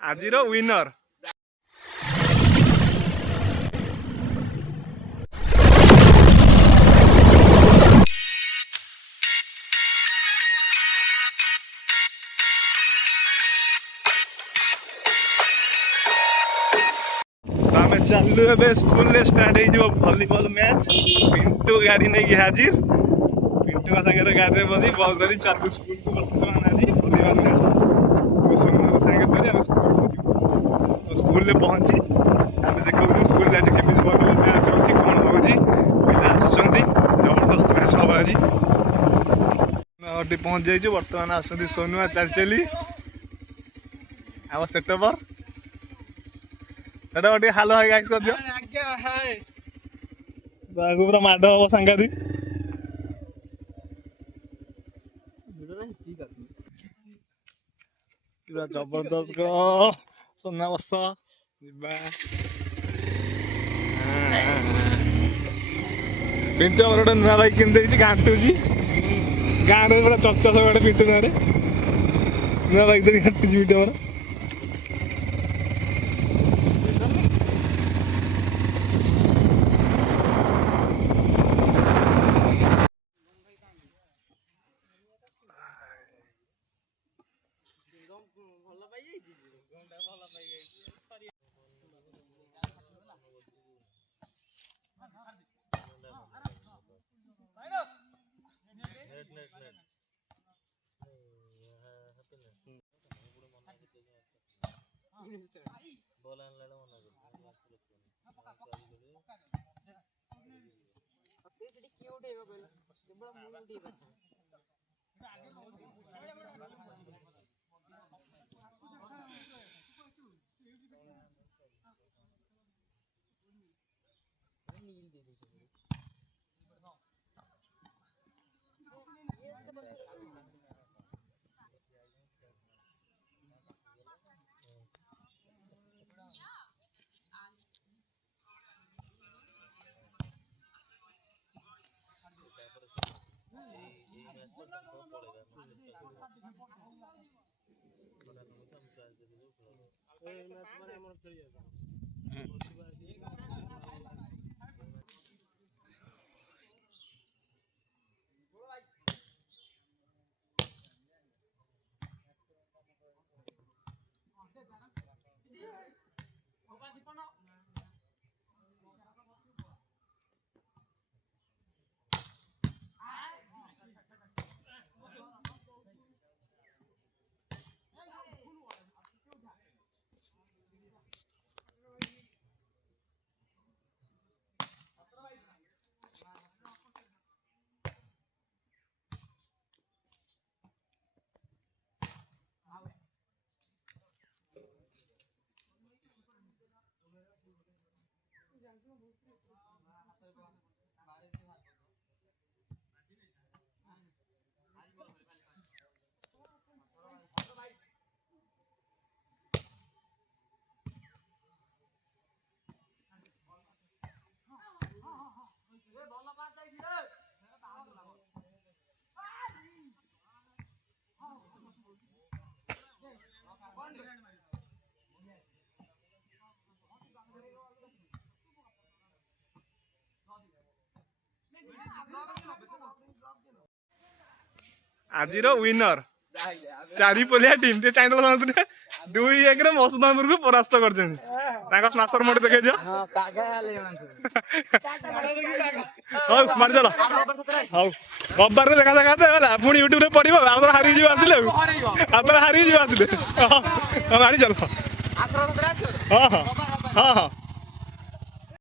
ଆଜିର ୱିନର आम चलू ए स्कूल स्टार्ट हो भलीबल मैच पिंटू गाड़ी नहीं हाजिर पिंटू सागर गाड़ी में बसी बल धरी चलू स्कूल को बर्तमान आज भलीबल मैच सोनू सागर धरी आम स्कूल में पहुंची आम देखो स्कूल आज केमी भलीबल मैच हो कौन हो पिला आसुँच जबरदस्त मैच हम आज पहुंच जाइए बर्तमान आस सोनुआ चल चली आम सेटअपर এটা ওটি হ্যালো হাই গাইস কর দিও আগে হাই বাগু পুরা মাড হবো সাংঘাতিক পুরা জবরদস্ত গো সোনা বস ଯିବା ପିଣ୍ଟୁ ଆମର ଗୋଟେ ନୂଆ ବାଇକ୍ କିଣି ଦେଇଛି ଘାଣ୍ଟୁଛି ଗାଁରେ ପୁରା ଚର୍ଚ୍ଚା ସବୁଆଡ଼େ ପିଣ୍ଟୁ ଗାଁରେ ନୂଆ ବାଇକ୍ ଧରି ଘାଣ୍ଟୁଛି ପିଣ୍ଟୁ ଆମର ଆଜିର ୱିନର ଚାରି ପଲିଆ ଟିମ୍ ଟିକେ ଚାହିଁଦେଲା ସମସ୍ତେ 2-1 ମସୁଦାମପୁରକୁ ପରାସ୍ତ କରିଛନ୍ତି ତାଙ୍କ ସ୍ମାସର ମୋଡି ଦେଖେଇ ଦିଅ ହଉ ମାରି ଚାଲ ହଉ ରବିବାରରେ ଦେଖା ହେଲା ପୁଣି ୟୁଟ୍ୟୁବରେ ପଡିବ ଆଉ ଥର ହାରିଯିବ ଆସିଲେ ଆଉ ଥର ହାରିଯିବ ଆସିଲେ ମାରି ଚାଲ ହଁ ହଁ ହଁ ହଁ